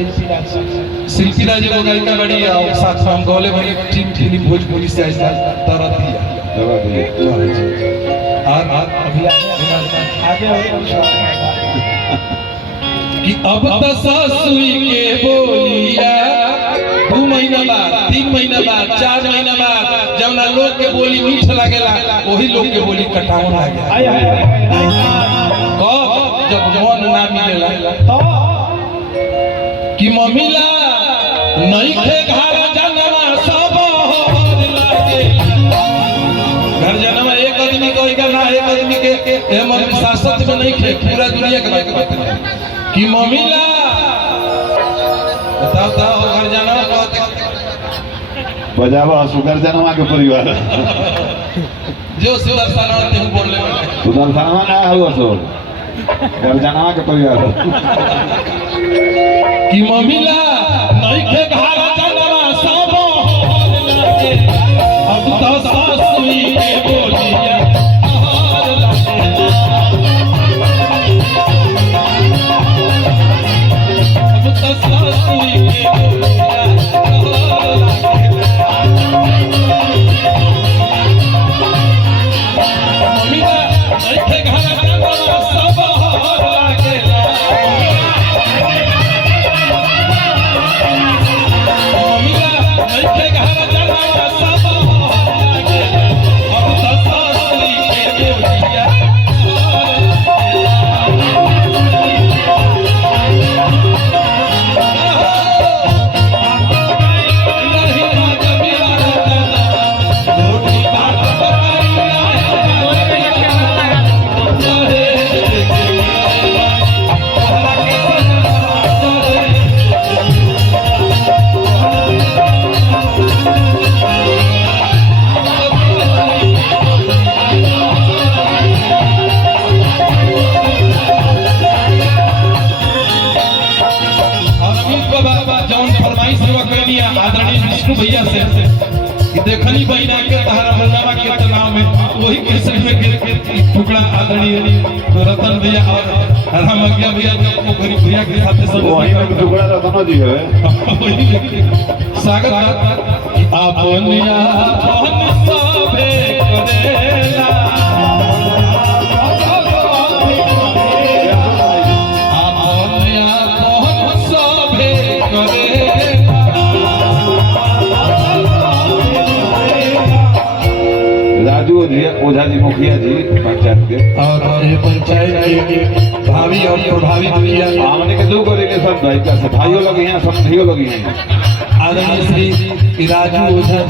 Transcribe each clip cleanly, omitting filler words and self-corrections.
शिल्पी राज को गायिका बड़ी और साथ में हम गौले बड़ी टीम टीम भोजपुरी से ऐसा तरह दिया और अभी आगे कि अब तो सासुई के बोलिया 2 महीना बाद 3 महीना बाद 4 महीना बाद जब ना लोग के बोली मीठ लागेला वही लोग के बोली कटाव लागे जब मन ना मिलेला कि मम्मीला नहीं खे घर जनवा सब लागे घर जनवा एक आदमी कहेगा ना एक आदमी के मन शासक में नहीं खे पूरा दुनिया के बात कि मम्मीला बताओ घर जनवा बजावा सुगर जनवा के परिवार जो सुदर्शन ते बोलले सुदर्शनवा ना हुआ सो घर जनवा के परिवार कि मम्मीला नहीं के घर जनवा सब लागे अब तो सासुई के बोलिया हार लागे अब तो सासुई के बोलिया हार लागे मम्मीला नहीं के घर जनवा सब लागे भैया से कि देखनी बहिना के तहरा मलनावा के तनाव में वही केसरी में गिर के टुकड़ा आदरणीय रतन भैया और राम अज्ञा भैया जो पोखरी भैया के साथ सब वही में टुकड़ा रतन जी है स्वागत आपनिया अपन सभे करेला आपनिया अपन सभे करेला राजू ओझा जी मुखिया जी पंचायत के और ये पंचायत के भावी और प्रभावी मुखिया हमने के 2 को लेके सब भाई का भाइयों लोग यहाँ सब भाइयों लोग हैं आदरणीय श्री राजू ओझा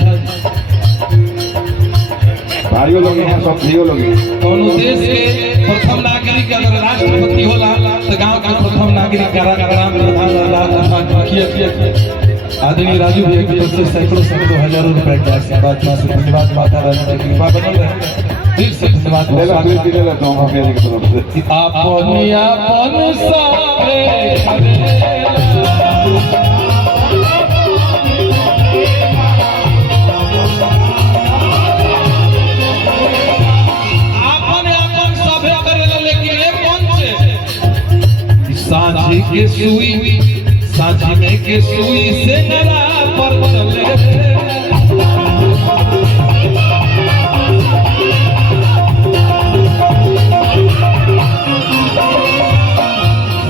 भाइयों लोग यहाँ सब भाइयों लोग हैं कोनो देश के प्रथम नागरिक अगर राष्ट्रपति होला तो गांव के प्रथम नागरिक ग्राम प्रधान मुखिया आदरणीय राजू भैया की तरफ से सैकड़ों हजारों रुपए का आशीर्वाद से धन्यवाद माता रानी की कृपा बनल रहे दिल से धन्यवाद आपनिया अपन सभे करेला लेकिन ये कौन से साझी के सुई साझी में के सुई से नरा पर चले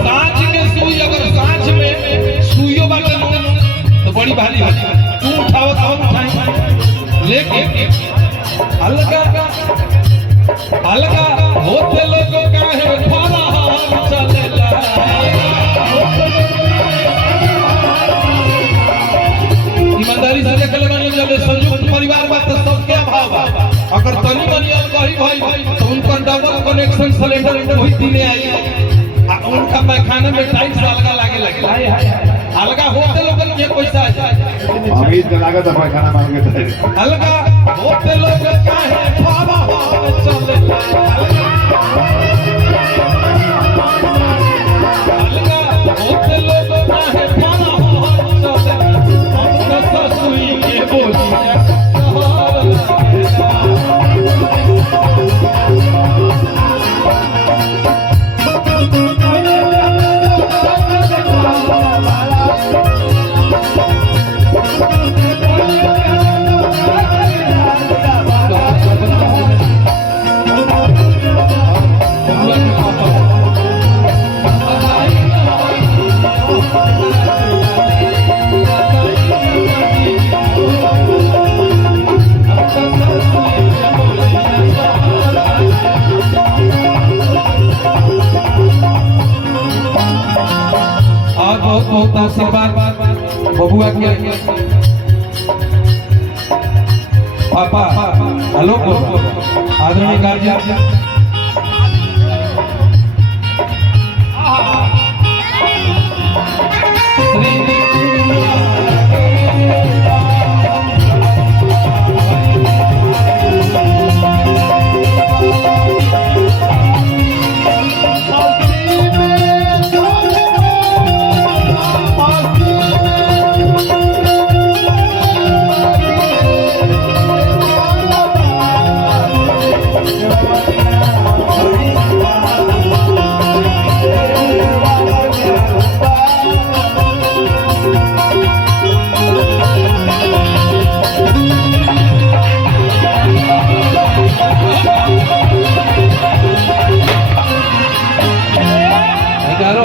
साझ के सुई अगर साझ में सुइयों बाटे तो बड़ी भारी भारी तू उठाओ तो उठाई लेकिन अलगा अलगा होते लोगों का है फारा चलेला ईमानदारी से देख लेबनी जब संयुक्त परिवार बात तो सबके अभाव अगर तनी मनी गरीब भाई तो उनका डबल कनेक्शन सिलेंडर वही दिने आई उनका पैखाना में टाइल्स अलगा लागे अलगा होते लोग के पैसा अमित के लागत है पैखाना मांगे अलगा होते लोग काहे बाबा चले अलगा होते लोग काहे बाबा चले ससुई के बोलिया बहुत बहुत आशीर्वाद बबुआ के पापा आलोक आदरणीय गार्जियन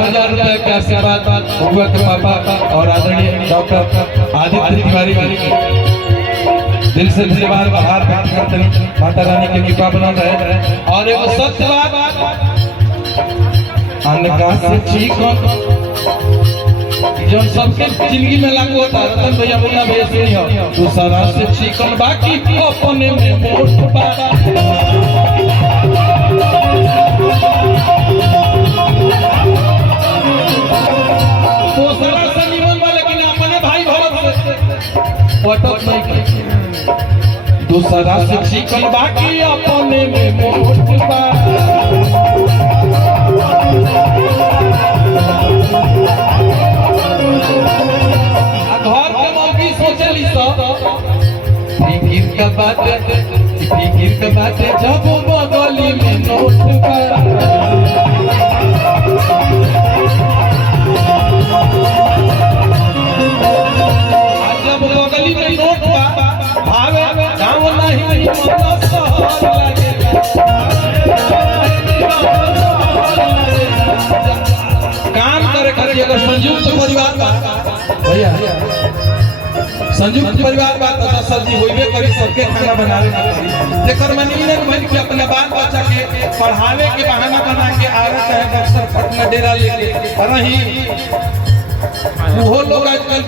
आशीर्वाद बबुआ के पापा और आदरणीय डॉक्टर आदित्य तिवारी दिल से धन्यवाद आभार व्यक्त करते हैं। माता रानी के कृपा बना रहे और एगो सत्य बात अनका से चिकन जो सबके जिंदगी में लागू होता है। रतन भैया मुन्ना भैया सुनी हो तू सारा से चिकन बाकी अपने में मोट बा पटक नहीं दूसरा से चिकन बाकी अपने में मोट बा घर के मौकी सोचली सब फिकिर का बात जब बगली में नोट बा काम करे खातिर अगर संयुक्त परिवार बा भैया संयुक्त परिवार बा तो सब्जी होइबे करी सबके खाना बनावे ना पड़ी जेकर मन ई नहीं भइल कि अपने बाल बच्चा के पढ़ावे के बहाना बना के आगे चाहे बक्सर पटना डेरा लेके रही वो लोग आजकल